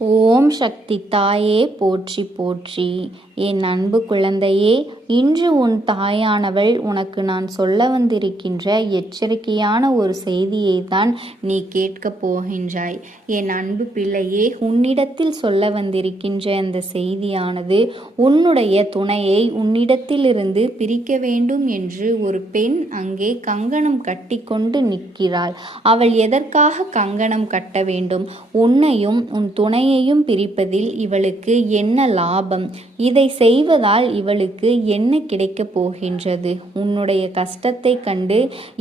ஓம் சக்தி தாயே போற்றி போற்றி. என் அன்பு குழந்தையே, இன்று உன் தாயானவள் உனக்கு நான் சொல்ல வந்திருக்கின்ற எச்சரிக்கையான ஒரு செய்தியை தான் நீ கேட்கப் போகின்றாய். என் அன்பு பிள்ளையே, உன்னிடத்தில் சொல்ல வந்திருக்கின்ற அந்த செய்தியானது உன்னுடைய துணையை உன்னிடத்திலிருந்து பிரிக்க வேண்டும் என்று ஒரு பெண் அங்கே கங்கணம் கட்டி கொண்டு நிற்கிறாள். அவள் எதற்காக கங்கணம் கட்ட வேண்டும்? உன்னையும் உன் துணையையும் பிரிப்பதில் இவளுக்கு என்ன லாபம்? இதை செய்வதால் இவளுக்கு என்ன கிடைக்கப் போகின்றது? உன்னுடைய கஷ்டத்தை கண்டு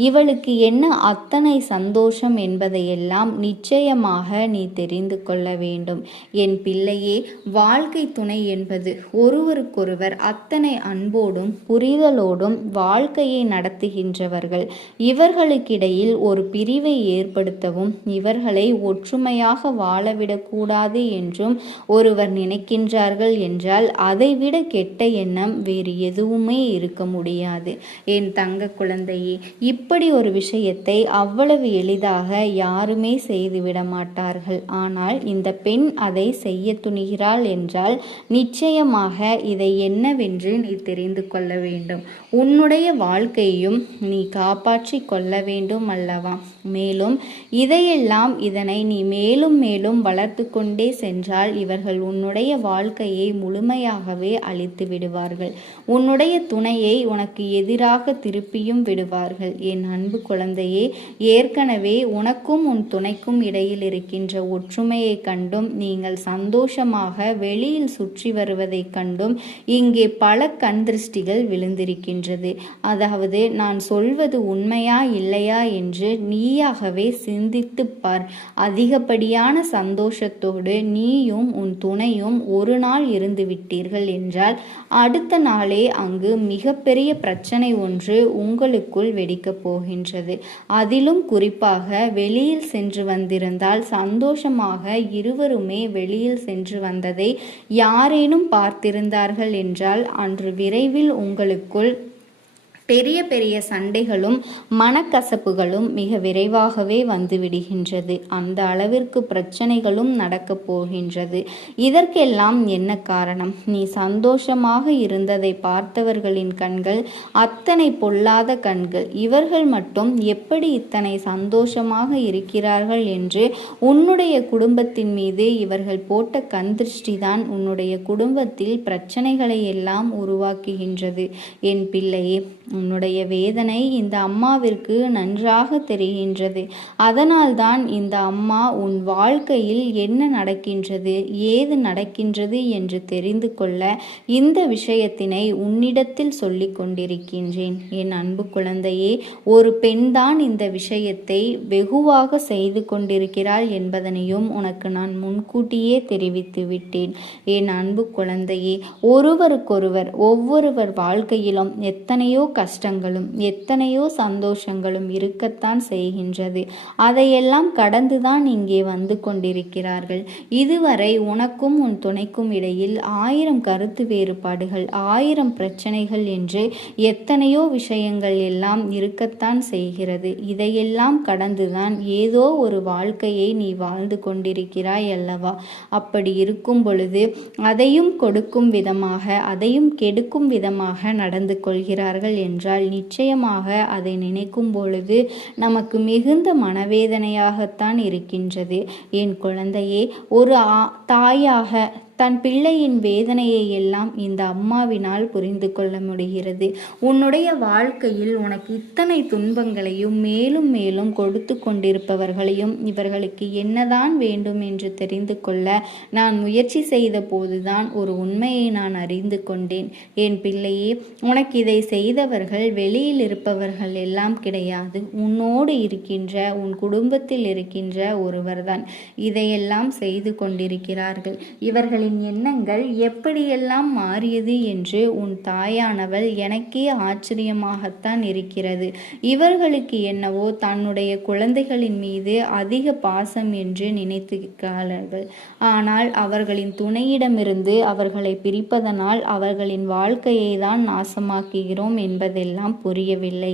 இவளுக்கு என்ன அத்தனை சந்தோஷம் என்பதையெல்லாம் நிச்சயமாக நீ தெரிந்து கொள்ள வேண்டும். என் பிள்ளையே, வாழ்க்கை துணை என்பது ஒருவருக்கொருவர் அத்தனை அன்போடும் புரிதலோடும் வாழ்க்கையை நடத்துகின்றவர்கள். இவர்களுக்கிடையில் ஒரு பிரிவை ஏற்படுத்தவும் இவர்களை ஒற்றுமையாக வாழவிடக்கூடாது என்றும் ஒருவர் நினைக்கின்றார்கள் என்றால் அதைவிட கெட்ட எண்ணம் வேறு எதுவுமே இருக்க முடியாது. என் தங்க குழந்தையே, இப்படி ஒரு விஷயத்தை அவ்வளவு எளிதாக யாருமே செய்துவிட மாட்டார்கள். ஆனால் இந்த பெண் அதை செய்ய துணிகிறாள் என்றால் நிச்சயமாக இதை என்னவென்று நீ தெரிந்து கொள்ள வேண்டும். உன்னுடைய வாழ்க்கையும் நீ காப்பாற்றி கொள்ள வேண்டும் அல்லவா? மேலும் இதனை நீ மேலும் மேலும் வளர்த்து கொண்டே சென்றால் இவர்கள் உன்னுடைய வாழ்க்கையை முழுமையாகவே அழித்து விடுவார்கள். உன்னுடைய துணையை உனக்கு எதிராக திருப்பியும் விடுவார்கள். என் அன்பு குழந்தையே, ஏற்கனவே உனக்கும் உன் துணைக்கும் இடையில் இருக்கின்ற ஒற்றுமையை கண்டும் நீங்கள் சந்தோஷமாக வெளியில் சுற்றி வருவதை கண்டும் இங்கே பல கண் திருஷ்டிகள் விழுந்திருக்கின்றது. அதாவது நான் சொல்வது உண்மையா இல்லையா என்று நீயாகவே சிந்தித்து பார். அதிகப்படியான சந்தோஷத்தோடு நீயும் உன் துணையும் ஒரு நாள் இருந்து விட்டீர்கள் என்றால் அடுத்த நாளே அங்கு மிகப்பெரிய பிரச்சனை ஒன்று உங்களுக்குள் வெடிக்கப் போகின்றது. அதிலும் குறிப்பாக வெளியில் சென்று வந்திருந்தால் சந்தோஷமாக இருவருமே வெளியில் சென்று வந்ததை யாரேனும் பார்த்திருந்தார்கள் என்றால் அன்று விரைவில் உங்களுக்குள் பெரிய பெரிய சண்டைகளும் மனக்கசப்புகளும் மிக விரைவாகவே வந்துவிடுகின்றது. அந்த அளவிற்கு பிரச்சனைகளும் நடக்கப் போகின்றது. இதற்கெல்லாம் என்ன காரணம்? நீ சந்தோஷமாக இருந்ததை பார்த்தவர்களின் கண்கள் அத்தனை பொல்லாத கண்கள். இவர்கள் மட்டும் எப்படி இத்தனை சந்தோஷமாக இருக்கிறார்கள் என்று உன்னுடைய குடும்பத்தின் மீது இவர்கள் போட்ட கண் திருஷ்டிதான் உன்னுடைய குடும்பத்தில் பிரச்சனைகளை எல்லாம் உருவாக்குகின்றது. என் பிள்ளையே, உன்னுடைய வேதனை இந்த அம்மாவிற்கு நன்றாக தெரிகின்றது. அதனால்தான் இந்த அம்மா உன் வாழ்க்கையில் என்ன நடக்கின்றது, ஏது நடக்கின்றது என்று தெரிந்து கொள்ள இந்த விஷயத்தினை உன்னிடத்தில் சொல்லிக் கொண்டிருக்கின்றேன். என் அன்பு குழந்தையே, ஒரு பெண்தான் இந்த விஷயத்தை வெகுவாக செய்து கொண்டிருக்கிறாள் என்பதனையும் உனக்கு நான் முன்கூட்டியே தெரிவித்து விட்டேன். என் அன்பு குழந்தையே, ஒருவருக்கொருவர் ஒவ்வொருவர் வாழ்க்கையிலும் எத்தனையோ கஷ்டங்களும் எத்தனையோ சந்தோஷங்களும் இருக்கத்தான் செய்கின்றது. அதையெல்லாம் கடந்துதான் இங்கே வந்து கொண்டிருக்கிறார்கள். இதுவரை உனக்கும் உன் துணைக்கும் இடையில் 1000 கருத்து வேறுபாடுகள், 1000 பிரச்சனைகள் என்று எத்தனையோ விஷயங்கள் எல்லாம் இருக்கத்தான் செய்கிறது. இதையெல்லாம் கடந்துதான் ஏதோ ஒரு வாழ்க்கையை நீ வாழ்ந்து கொண்டிருக்கிறாய் அல்லவா? அப்படி இருக்கும் பொழுது அதையும் கொடுக்கும் விதமாக அதையும் கெடுக்கும் விதமாக நடந்து கொள்கிறார்கள் என்றால் நிச்சயமாக அதை நினைக்கும் பொழுது நமக்கு மிகுந்த மனவேதனையாகத்தான் இருக்கின்றது. என் குழந்தையே, ஒரு தாயாக தன் பிள்ளையின் வேதனையை எல்லாம் இந்த அம்மாவினால் புரிந்து கொள்ள முடிகிறது. உன்னுடைய வாழ்க்கையில் உனக்கு இத்தனை துன்பங்களையும் மேலும் மேலும் கொடுத்து கொண்டிருப்பவர்களையும் இவர்களுக்கு என்னதான் வேண்டும் என்று தெரிந்து கொள்ள நான் முயற்சி செய்த போதுதான் ஒரு உண்மையை நான் அறிந்து கொண்டேன். என் பிள்ளையே, உனக்கு இதை செய்தவர்கள் வெளியில் இருப்பவர்கள் எல்லாம் கிடையாது. உன்னோடு இருக்கின்ற உன் குடும்பத்தில் இருக்கின்ற ஒருவர்தான் இதையெல்லாம் செய்து கொண்டிருக்கிறார்கள். இவர்களின் இவர்களின் எண்ணங்கள் எப்படியெல்லாம் மாறியது என்று உன் தாயானவள் எனக்கே ஆச்சரியமாகத்தான் இருக்கிறது. இவர்களுக்கு என்னவோ தன்னுடைய குழந்தைகளின் மீது அதிக பாசம் என்று நினைத்துக்கிறார்கள். ஆனால் அவர்களின் துணையிடமிருந்து அவர்களை பிரிப்பதனால் அவர்களின் வாழ்க்கையை தான் நாசமாக்குகிறோம் என்பதெல்லாம் புரியவில்லை.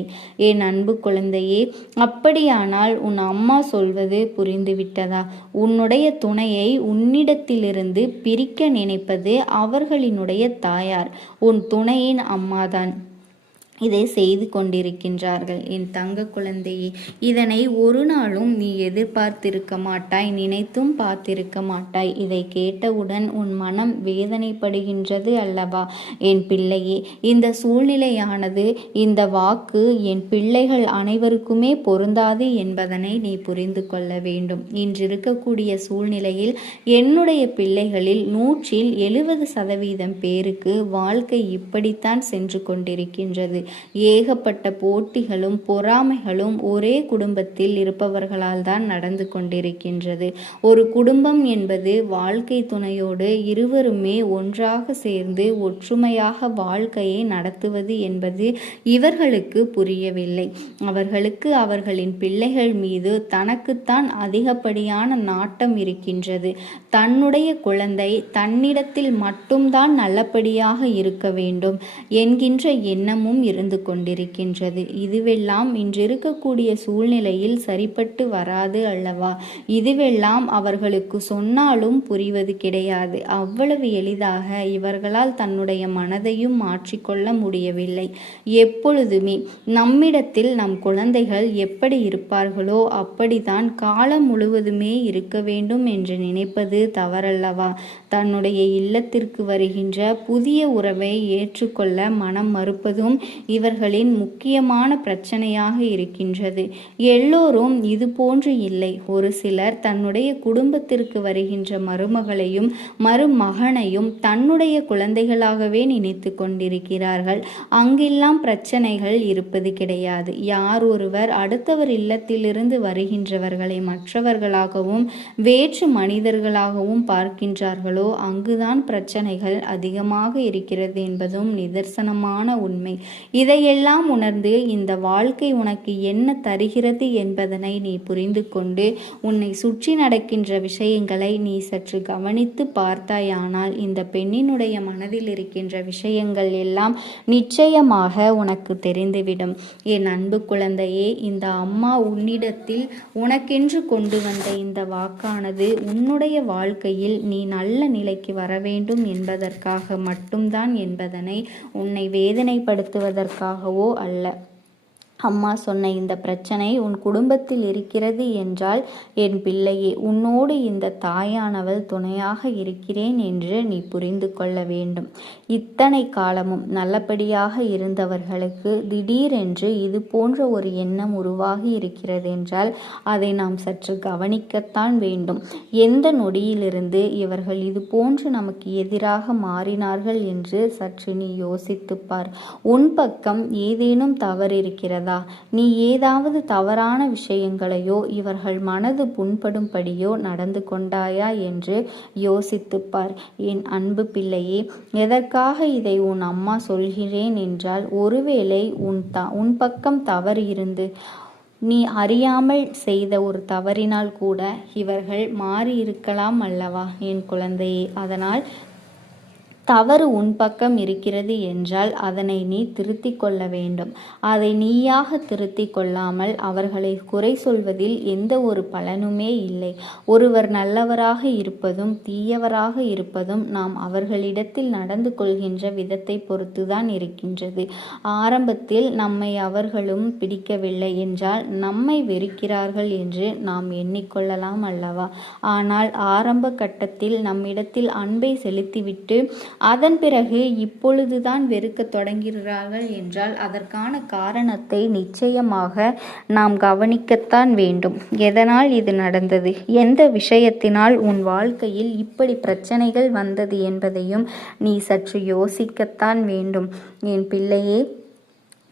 என் அன்பு குழந்தையே, அப்படியானால் உன் அம்மா சொல்வது புரிந்துவிட்டதா? உன்னுடைய துணையை உன்னிடத்திலிருந்து பிரிக்க நினைப்பது அவர்களினுடைய தாயார், உன் துணையின் அம்மாதான் இதை செய்து கொண்டிருக்கின்றார்கள். என் தங்க குழந்தையே, இதனை ஒரு நாளும் நீ எதிர்பார்த்திருக்க மாட்டாய், நினைத்தும் பார்த்திருக்க மாட்டாய். இதை கேட்டவுடன் உன் மனம் வேதனைப்படுகின்றது அல்லவா? என் பிள்ளையே, இந்த சூழ்நிலையானது, இந்த வாக்கு என் பிள்ளைகள் அனைவருக்குமே பொருந்தாது என்பதனை நீ புரிந்து கொள்ள வேண்டும். இன்று இருக்கக்கூடிய சூழ்நிலையில் என்னுடைய பிள்ளைகளில் 170% பேருக்கு வாழ்க்கை இப்படித்தான் சென்று கொண்டிருக்கின்றது. ஏகப்பட்ட போட்டிகளும் பொறாமைகளும் ஒரே குடும்பத்தில் இருப்பவர்களால் தான் நடந்து கொண்டிருக்கின்றது. ஒரு குடும்பம் என்பது வாழ்க்கை துணையோடு இருவருமே ஒன்றாக சேர்ந்து ஒற்றுமையாக வாழ்க்கையை நடத்துவது என்பது இவர்களுக்கு புரியவில்லை. அவர்களுக்கு அவர்களின் பிள்ளைகள் மீது தனக்குத்தான் அதிகப்படியான நாட்டம் இருக்கின்றது. தன்னுடைய குழந்தை தன்னிடத்தில் மட்டும்தான் நல்லபடியாக இருக்க வேண்டும் என்கின்ற எண்ணமும் இருந்து கொண்டிருக்கின்றது. இதுவெல்லாம் இன்று இருக்கக்கூடிய சூழ்நிலையில் சரிப்பட்டு வராது அல்லவா? இதுவெல்லாம் அவர்களுக்கு சொன்னாலும் புரிவது கிடையாது. அவ்வளவு எளிதாக இவர்களால் தன்னுடைய மனதையும் மாற்றிக்கொள்ள முடியவில்லை. எப்பொழுதுமே நம்மிடத்தில் நம் குழந்தைகள் எப்படி இருப்பார்களோ அப்படித்தான் காலம் முழுவதுமே இருக்க வேண்டும் என்று நினைப்பது தவறல்லவா? தன்னுடைய இல்லத்திற்கு வருகின்ற புதிய உறவை ஏற்றுக்கொள்ள மனம் மறுப்பதும் இவர்களின் முக்கியமான பிரச்சனையாக இருக்கின்றது. எல்லோரும் இது போன்று இல்லை. ஒரு சிலர் தன்னுடைய குடும்பத்திற்கு வருகின்ற மருமகளையும் மருமகனையும் தன்னுடைய குழந்தைகளாகவே நினைத்து கொண்டிருக்கிறார்கள். அங்கெல்லாம் பிரச்சனைகள் இருப்பது கிடையாது. யார் ஒருவர் அடுத்தவர் இல்லத்திலிருந்து வருகின்றவர்களை மற்றவர்களாகவும் வேற்று மனிதர்களாகவும் பார்க்கின்றார்களோ அங்குதான் பிரச்சனைகள் அதிகமாக இருக்கிறது என்பதும் நிதர்சனமான உண்மை. இதையெல்லாம் உணர்ந்து இந்த வாழ்க்கை உனக்கு என்ன தருகிறது என்பதனை நீ புரிந்து கொண்டு உன்னை சுற்றி நடக்கின்ற விஷயங்களை நீ சற்று கவனித்து பார்த்தாயானால் இந்த பெண்ணினுடைய மனதில் இருக்கின்ற விஷயங்கள் எல்லாம் நிச்சயமாக உனக்கு தெரிந்துவிடும். என் அன்பு குழந்தையே, இந்த அம்மா உன்னிடத்தில் உனக்கென்று கொண்டு வந்த இந்த வாக்கானது உன்னுடைய வாழ்க்கையில் நீ நல்ல நிலைக்கு வர வேண்டும் என்பதற்காக மட்டும்தான் என்பதனை உன்னை வேதனைப்படுத்துவதற்காகவோ அல்ல. அம்மா சொன்ன இந்த பிரச்சனை உன் குடும்பத்தில் இருக்கிறது என்றால் என் பிள்ளையே, உன்னோடு இந்த தாயானவள் துணையாக இருக்கிறேன் என்று நீ புரிந்து கொள்ள வேண்டும். இத்தனை காலமும் நல்லபடியாக இருந்தவர்களுக்கு திடீரென்று இது போன்ற ஒரு எண்ணம் உருவாகி இருக்கிறது என்றால் அதை நாம் சற்று கவனிக்கத்தான் வேண்டும். எந்த நொடியிலிருந்து இவர்கள் இது போன்று நமக்கு எதிராக மாறினார்கள் என்று சற்று நீ யோசித்துப்பார். உன் பக்கம் ஏதேனும் தவறு இருக்கிறது, நீ ஏதாவது தவறான விஷயங்களையோ இவர்கள் மனது புண்படும்படியோ நடந்து கொண்டாயா என்று யோசித்துப்பார். என் அன்பு பிள்ளையே, எதற்காக இதை உன் அம்மா சொல்கிறேன் என்றால், ஒருவேளை உன் பக்கம் தவறு இருந்து நீ அறியாமல் செய்த ஒரு தவறினால் கூட இவர்கள் மாறி இருக்கலாம் அல்லவா என் குழந்தையே? அதனால் தவறு உன் பக்கம் இருக்கிறது என்றால் அதனை நீ திருத்தி கொள்ள வேண்டும். அதை நீயாக திருத்தி கொள்ளாமல் அவர்களை குறை சொல்வதில் எந்த ஒரு பலனுமே இல்லை. ஒருவர் நல்லவராக இருப்பதும் தீயவராக இருப்பதும் நாம் அவர்களிடத்தில் நடந்து கொள்கின்ற விதத்தை பொறுத்துதான் இருக்கின்றது. ஆரம்பத்தில் நம்மை அவர்களும் பிடிக்கவில்லை என்றால் நம்மை வெறுக்கிறார்கள் என்று நாம் எண்ணிக்கொள்ளலாம் அல்லவா? ஆனால் ஆரம்ப கட்டத்தில் நம்மிடத்தில் அன்பை செலுத்திவிட்டு அதன் பிறகு இப்பொழுதுதான் வெறுக்க தொடங்குகிறார்கள் என்றால் அதற்கான காரணத்தை நிச்சயமாக நாம் கவனிக்கத்தான் வேண்டும். எதனால் இது நடந்தது, எந்த விஷயத்தினால் உன் வாழ்க்கையில் இப்படி பிரச்சனைகள் வந்தது என்பதையும் நீ சற்று யோசிக்கத்தான் வேண்டும். என் பிள்ளையே,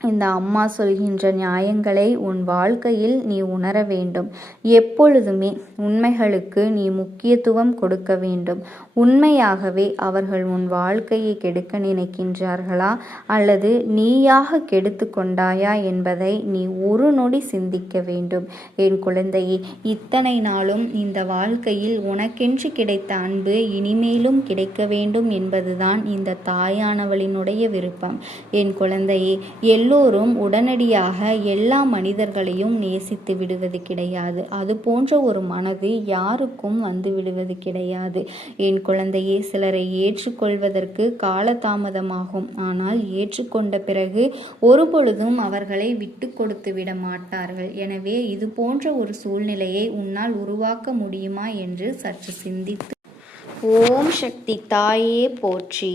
இந்த அம்மா சொல்கின்ற நியாயங்களை உன் வாழ்க்கையில் நீ உணர வேண்டும். எப்பொழுதுமே உண்மைகளுக்கு நீ முக்கியத்துவம் கொடுக்க வேண்டும். உண்மையாகவே அவர்கள் உன் வாழ்க்கையை கெடுக்க நினைக்கின்றார்களா அல்லது நீயாக கெடுத்து கொண்டாயா என்பதை நீ ஒரு நொடி சிந்திக்க வேண்டும். என் குழந்தையே, இத்தனை நாளும் இந்த வாழ்க்கையில் உனக்கென்று கிடைத்த அன்பு இனிமேலும் கிடைக்க வேண்டும் என்பதுதான் இந்த தாயானவளினுடைய விருப்பம். என் குழந்தையே, எல்லோரும் உடனடியாக எல்லா மனிதர்களையும் நேசித்து விடுவது கிடையாது. அது போன்ற ஒரு மனது யாருக்கும் வந்து விடுவது கிடையாது. என் குழந்தையே, சிலரை ஏற்றுக்கொள்வதற்கு காலதாமதமாகும். ஆனால் ஏற்றுக்கொண்ட பிறகு ஒருபொழுதும் அவர்களை விட்டு கொடுத்து விட மாட்டார்கள். எனவே இது போன்ற ஒரு சூழ்நிலையை உன்னால் உருவாக்க முடியுமா என்று சற்று சிந்தித்து. ஓம் சக்தி தாயே போற்றி.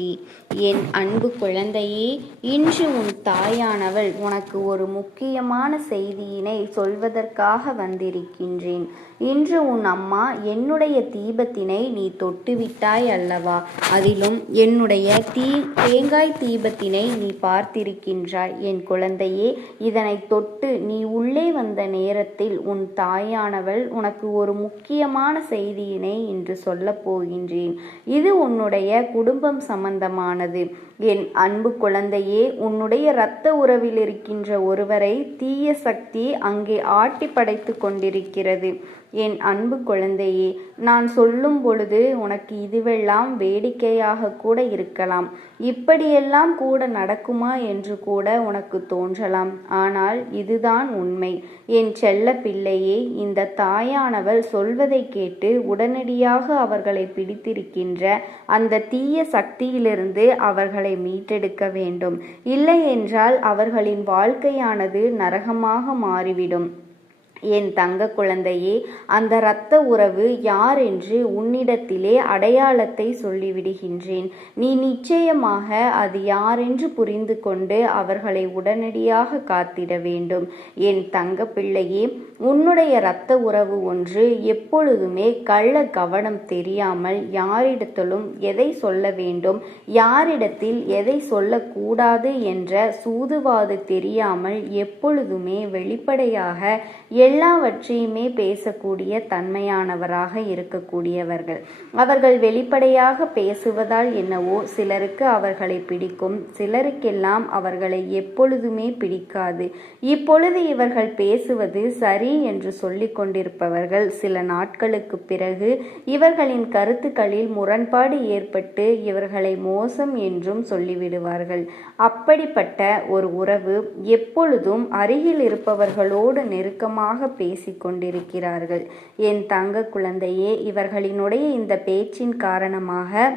என் அன்பு குழந்தையே, இன்று உன் தாயானவள் உனக்கு ஒரு முக்கியமான செய்தியினை சொல்வதற்காக வந்திருக்கின்றேன். இன்று உன் அம்மா என்னுடைய தீபத்தினை நீ தொட்டுவிட்டாய் அல்லவா? அதிலும் என்னுடைய தேங்காய் தீபத்தினை நீ பார்த்திருக்கின்றாய். என் குழந்தையே, இதனை தொட்டு நீ உள்ளே வந்த நேரத்தில் உன் தாயானவள் உனக்கு ஒரு முக்கியமான செய்தியினை இன்று சொல்லப் போகின்றேன். இது உன்னுடைய குடும்பம் சம்பந்தமானது. என் அன்பு குழந்தையே, உன்னுடைய இரத்த உறவில் இருக்கின்ற ஒருவரை தீய சக்தி அங்கே ஆட்டி படைத்து கொண்டிருக்கிறது. என் அன்பு குழந்தையே, நான் சொல்லும் பொழுது உனக்கு இதுவெல்லாம் வேடிக்கையாக கூட இருக்கலாம். இப்படியெல்லாம் கூட நடக்குமா என்று கூட உனக்கு தோன்றலாம். ஆனால் இதுதான் உண்மை. என் செல்ல பிள்ளையே, இந்த தாயானவள் சொல்வதை கேட்டு உடனடியாக அவர்களை பிடித்திருக்கின்ற அந்த தீய சக்தியிலிருந்து அவர்களை மீட்டெடுக்க வேண்டும். இல்லை என்றால் அவர்களின் வாழ்க்கையானது நரகமாக மாறிவிடும். என் தங்க குழந்தையே, அந்த இரத்த உறவு யார் என்று உன்னிடத்திலே அடையாளத்தை சொல்லிவிடுகின்றேன். நீ நிச்சயமாக அது யாரென்று புரிந்து கொண்டு அவர்களை உடனடியாக காத்திட வேண்டும். என் தங்க பிள்ளையே, உன்னுடைய இரத்த உறவு ஒன்று எப்பொழுதுமே கள்ள கவனம் தெரியாமல் யாரிடத்திலும் எதை சொல்ல வேண்டும், யாரிடத்தில் எதை சொல்லக்கூடாது என்ற சூதுவாது தெரியாமல் எப்பொழுதுமே வெளிப்படையாக எல்லாவற்றையுமே பேசக்கூடிய தன்மையானவராக இருக்கக்கூடியவர்கள். அவர்கள் வெளிப்படையாக பேசுவதால் என்னவோ சிலருக்கு அவர்களை பிடிக்கும், சிலருக்கெல்லாம் அவர்களை எப்பொழுதுமே பிடிக்காது. இப்பொழுது இவர்கள் பேசுவது சரி என்று சொல்லிக் கொண்டிருப்பவர்கள் சில நாட்களுக்கு பிறகு இவர்களின் கருத்துக்களில் முரண்பாடு ஏற்பட்டு இவர்களை மோசம் என்றும் சொல்லிவிடுவார்கள். அப்படிப்பட்ட ஒரு உறவு எப்பொழுதும் அருகில் இருப்பவர்களோடு நெருக்கமாக பேசிக்கொண்டிருக்கிறார்கள். என் தங்க குழந்தையே, இவர்களினுடைய இந்த பேச்சின் காரணமாக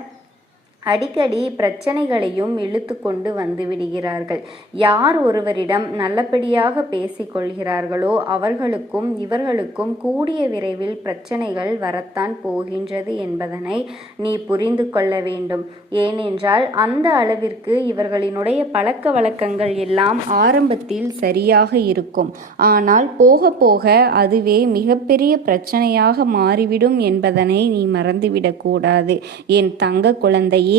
அடிக்கடி பிரச்சனைகளையும் இழுத்து கொண்டு வந்து விடுகிறார்கள். யார் ஒருவரிடம் நல்லபடியாக பேசிக்கொள்கிறார்களோ அவர்களுக்கும் இவர்களுக்கும் கூடிய விரைவில் பிரச்சனைகள் வரத்தான் போகின்றது என்பதனை நீ புரிந்து கொள்ள வேண்டும். ஏனென்றால் அந்த அளவிற்கு இவர்களினுடைய பழக்க வழக்கங்கள் எல்லாம் ஆரம்பத்தில் சரியாக இருக்கும். ஆனால் போக போக அதுவே மிகப்பெரிய பிரச்சனையாக மாறிவிடும் என்பதனை நீ மறந்துவிடக்கூடாது. என் தங்க குழந்தையே,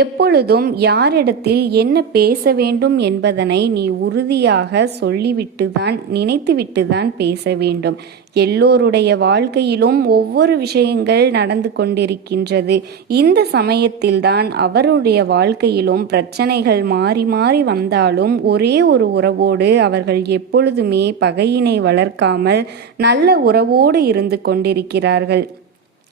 எப்பொழுதும் யாரிடத்தில் என்ன பேச வேண்டும் என்பதனை நீ உறுதியாக சொல்லிவிட்டுதான் நினைத்துவிட்டுதான் பேச வேண்டும். எல்லோருடைய வாழ்க்கையிலும் ஒவ்வொரு விஷயங்கள் நடந்து கொண்டிருக்கின்றது. இந்த சமயத்தில்தான் அவருடைய வாழ்க்கையிலும் பிரச்சனைகள் மாறி மாறி வந்தாலும் ஒரே ஒரு உறவோடு அவர்கள் எப்பொழுதுமே பகையினை வளர்க்காமல் நல்ல உறவோடு இருந்து கொண்டிருக்கிறார்கள்.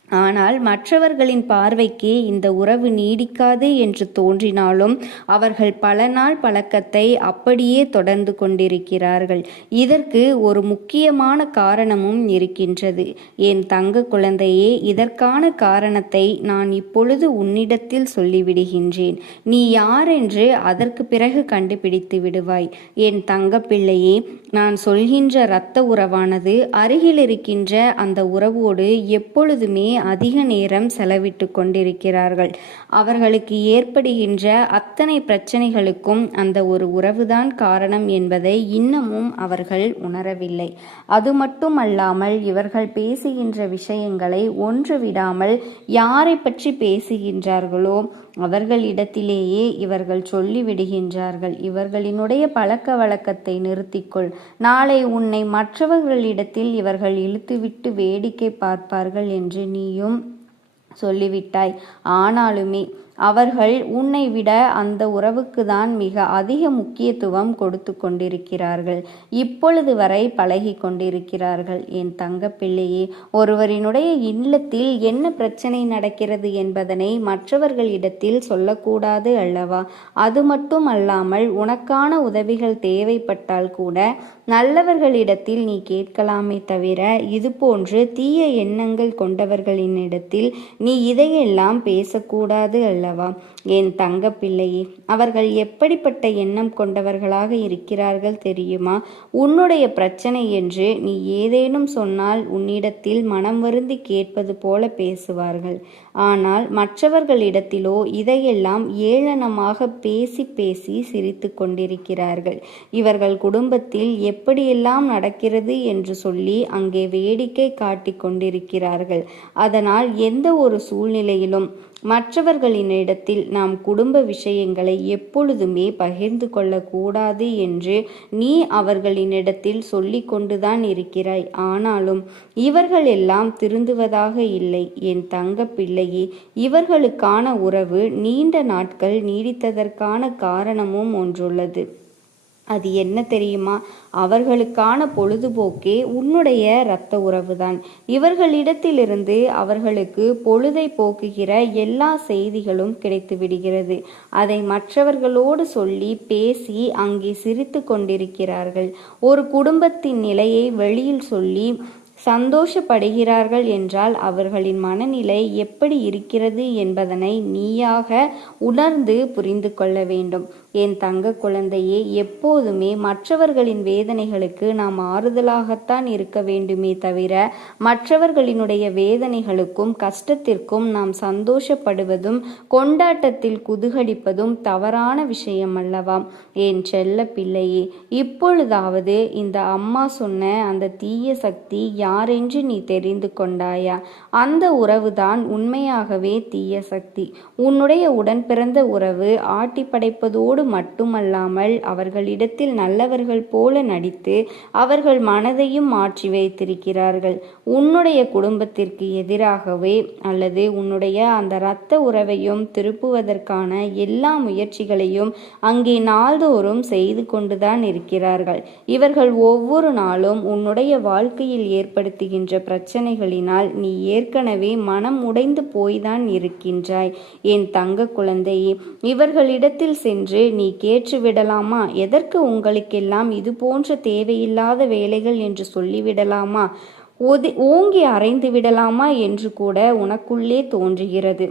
ஆனால் மற்றவர்களின் பார்வைக்கு இந்த உறவு நீடிக்காது என்று தோன்றினாலும் அவர்கள் பல நாள் பழக்கத்தை அப்படியே தொடர்ந்து கொண்டிருக்கிறார்கள். இதற்கு ஒரு முக்கியமான காரணமும் இருக்கின்றது. என் தங்க குழந்தையே, இதற்கான காரணத்தை நான் இப்பொழுது உன்னிடத்தில் சொல்லிவிடுகின்றேன். நீ யார் என்று அதற்கு பிறகு கண்டுபிடித்து விடுவாய். என் தங்க பிள்ளையே, நான் சொல்கின்ற இரத்த உறவானது அருகில் இருக்கின்ற அந்த உறவோடு எப்பொழுதுமே அதிக நேரம் செலவிட்டு கொண்டிருக்கிறார்கள். அவர்களுக்கு ஏற்படுகின்ற அத்தனை பிரச்சனைகளுக்கும் அந்த ஒரு உறவுதான் காரணம் என்பதை இன்னமும் அவர்கள் உணரவில்லை. அது மட்டுமல்லாமல் இவர்கள் பேசுகின்ற விஷயங்களை ஒன்று விடாமல் யாரை பற்றி பேசுகின்றார்களோ அவர்களிடத்திலேயே இவர்கள் சொல்லிவிடுகின்றார்கள். இவர்களினுடைய பழக்க வழக்கத்தை நிறுத்திக்கொள். நாளை உன்னை மற்றவர்களிடத்தில் இவர்கள் இழுத்துவிட்டு வேடிக்கை பார்ப்பார்கள் என்று நீயும் சொல்லிவிட்டாய். ஆனாலுமே அவர்கள் உன்னை விட அந்த உறவுக்குதான் மிக அதிக முக்கியத்துவம் கொடுத்து கொண்டிருக்கிறார்கள். இப்பொழுது வரை பழகி கொண்டிருக்கிறார்கள். என் தங்கப்பிள்ளையே, ஒருவரினுடைய இல்லத்தில் என்ன பிரச்சனை நடக்கிறது என்பதனை மற்றவர்களிடத்தில் சொல்லக்கூடாது அல்லவா? அது மட்டும் அல்லாமல் உனக்கான உதவிகள் தேவைப்பட்டால் கூட நல்லவர்களிடத்தில் நீ கேட்கலாமே தவிர இதுபோன்று தீய எண்ணங்கள் கொண்டவர்களினிடத்தில் நீ இதையெல்லாம் பேசக்கூடாது அல்லவா? என் தங்கப்பிள்ளையே, அவர்கள் எப்படிப்பட்ட எண்ணம் கொண்டவர்களாக இருக்கிறார்கள் தெரியுமா? உன்னுடைய பிரச்சனை என்று நீ ஏதேனும் சொன்னால் உன்னிடத்தில் மனம் வருந்தி கேட்பது போல பேசுவார்கள். ஆனால் மற்றவர்களிடத்திலோ இதையெல்லாம் ஏளனமாக பேசி பேசி சிரித்து கொண்டிருக்கிறார்கள். இவர்கள் குடும்பத்தில் எப்படியெல்லாம் நடக்கிறது என்று சொல்லி அங்கே வேடிக்கை காட்டி கொண்டிருக்கிறார்கள். அதனால் எந்த ஒரு சூழ்நிலையிலும் மற்றவர்களினிடத்தில் நாம் குடும்ப விஷயங்களை எப்பொழுதுமே பகிர்ந்து கொள்ளக்கூடாது என்று நீ அவர்களினிடத்தில் சொல்லி கொண்டுதான் இருக்கிறாய். ஆனாலும் இவர்கள் எல்லாம் திருந்துவதாக இல்லை. என் தங்க பிள்ளையே, இவர்களுக்கான உறவு நீண்ட நாட்கள் நீடித்ததற்கான காரணமும் ஒன்றுள்ளது. அது என்ன தெரியுமா? அவர்களுக்கான பொழுதுபோக்கே உன்னுடைய இரத்த உறவுதான். இவர்களிடத்திலிருந்து அவர்களுக்கு பொழுதை போக்குகிற எல்லா செய்திகளும் கிடைத்து விடுகிறது. அதை மற்றவர்களோடு சொல்லி பேசி அங்கே சிரித்து கொண்டிருக்கிறார்கள். ஒரு குடும்பத்தின் நிலையை வெளியில் சொல்லி சந்தோஷப்படுகிறார்கள் என்றால் அவர்களின் மனநிலை எப்படி இருக்கிறது என்பதனை நீயாக உணர்ந்து புரிந்து கொள்ள வேண்டும். என் தங்க குழந்தையே, எப்போதுமே மற்றவர்களின் வேதனைகளுக்கு நாம் ஆறுதலாகத்தான் இருக்க வேண்டுமே தவிர மற்றவர்களினுடைய வேதனைகளுக்கும் கஷ்டத்திற்கும் நாம் சந்தோஷப்படுவதும் கொண்டாட்டத்தில் குதூகலிப்பதும் தவறான விஷயம் அல்லவா? என் செல்ல பிள்ளையே, இப்பொழுதாவது இந்த அம்மா சொன்ன அந்த தீய சக்தி யாரென்று நீ தெரிந்து கொண்டாயா? அந்த உறவுதான் உண்மையாகவே தீய சக்தி. உன்னுடைய உடன் பிறந்த உறவு ஆட்டி படைப்பதோடு மட்டுமல்லாமல் அவர்களிடத்தில் நல்லவர்கள் போல நடித்து அவர்கள் மனதையும் மாற்றி வைத்திருக்கிறார்கள். உன்னுடைய குடும்பத்திற்கு எதிராகவே அல்லது உன்னுடைய அந்த இரத்த உறவையும் திருப்புவதற்கான எல்லா முயற்சிகளையும் அங்கே நாள்தோறும் செய்து கொண்டுதான் இருக்கிறார்கள். இவர்கள் ஒவ்வொரு நாளும் உன்னுடைய வாழ்க்கையில் ஏற்படுத்துகின்ற பிரச்சனைகளினால் நீ ஏற்கனவே மனம் உடைந்து போய்தான் இருக்கின்றாய். என் தங்க குழந்தையே, இவர்களிடத்தில் சென்று நீ கேட்டுவிடலாமா? எதற்கு உங்களுக்கெல்லாம் இது போன்ற தேவையில்லாத வேலைகள் என்று சொல்லிவிடலாமா? ஓங்கி அறைந்து விடலாமா என்று கூட உனக்குள்ளே தோன்றுகிறது.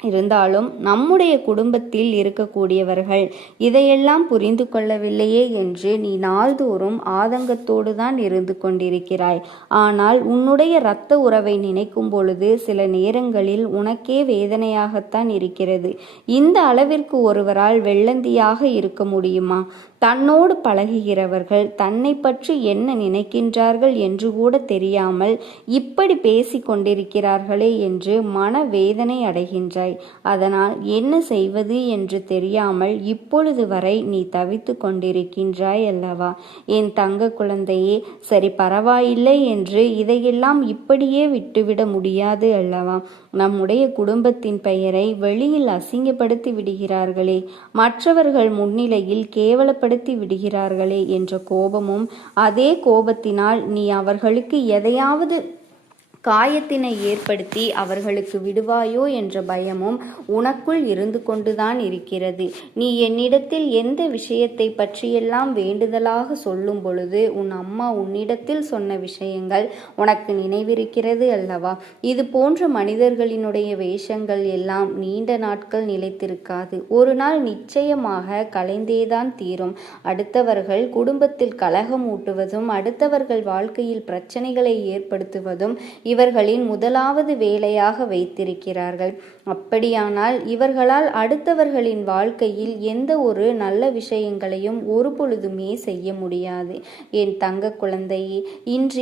இருந்தாலும் நம்முடைய குடும்பத்தில் இருக்கக்கூடியவர்கள் இதையெல்லாம் புரிந்து கொள்ளவில்லையே என்று நீ நாள்தோறும் ஆதங்கத்தோடு தான் இருந்து கொண்டிருக்கிறாய். ஆனால் உன்னுடைய இரத்த உறவை நினைக்கும் பொழுது சில நேரங்களில் உனக்கே வேதனையாகத்தான் இருக்கிறது. இந்த அளவிற்கு ஒருவரால் வெள்ளந்தியாக இருக்க முடியுமா? தன்னோடு பழகுகிறவர்கள் தன்னை பற்றி என்ன நினைக்கின்றார்கள் என்று கூட தெரியாமல் இப்படி பேசி கொண்டிருக்கிறார்களே என்று மனவேதனை அடைகின்றாய். அதனால் என்ன செய்வது என்று தெரியாமல் இப்பொழுது வரை நீ தவித்து கொண்டிருக்கின்றாய் அல்லவா? என் தங்க குழந்தையே, சரி பரவாயில்லை என்று இதையெல்லாம் இப்படியே விட்டுவிட முடியாது அல்லவா? நம்முடைய குடும்பத்தின் பெயரை வெளியில் அசிங்கப்படுத்தி விடுகிறார்களே, மற்றவர்கள் முன்னிலையில் கேவலப்படுத்தி விடுகிறார்களே என்ற கோபமும், அதே கோபத்தினால் நீ அவர்களுக்கு எதையாவது காயத்தினை ஏற்படுத்தி அவர்களுக்கு விடுவாயோ என்ற பயமும் உனக்குள் இருந்து கொண்டுதான் இருக்கிறது. நீ என்னிடத்தில் எந்த விஷயத்தை பற்றியெல்லாம் வேண்டுதலாக சொல்லும் பொழுது உன் அம்மா உன்னிடத்தில் சொன்ன விஷயங்கள் உனக்கு நினைவிருக்கிறது அல்லவா? இது போன்ற மனிதர்களினுடைய வேஷங்கள் எல்லாம் நீண்ட நாட்கள் நிலைத்திருக்காது. ஒரு நாள் நிச்சயமாக கலைந்தேதான் தீரும். அடுத்தவர்கள் குடும்பத்தில் கலகம் ஊட்டுவதும் அடுத்தவர்கள் வாழ்க்கையில் பிரச்சனைகளை ஏற்படுத்துவதும் இவர்களின் முதலாவது வேலையாக வைத்திருக்கிறார்கள். அப்படியானால் இவர்களால் அடுத்தவர்களின் வாழ்க்கையில் எந்த ஒரு நல்ல விஷயங்களையும் ஒரு பொழுதுமே செய்ய முடியாது. என் தங்க குழந்தையே, இன்று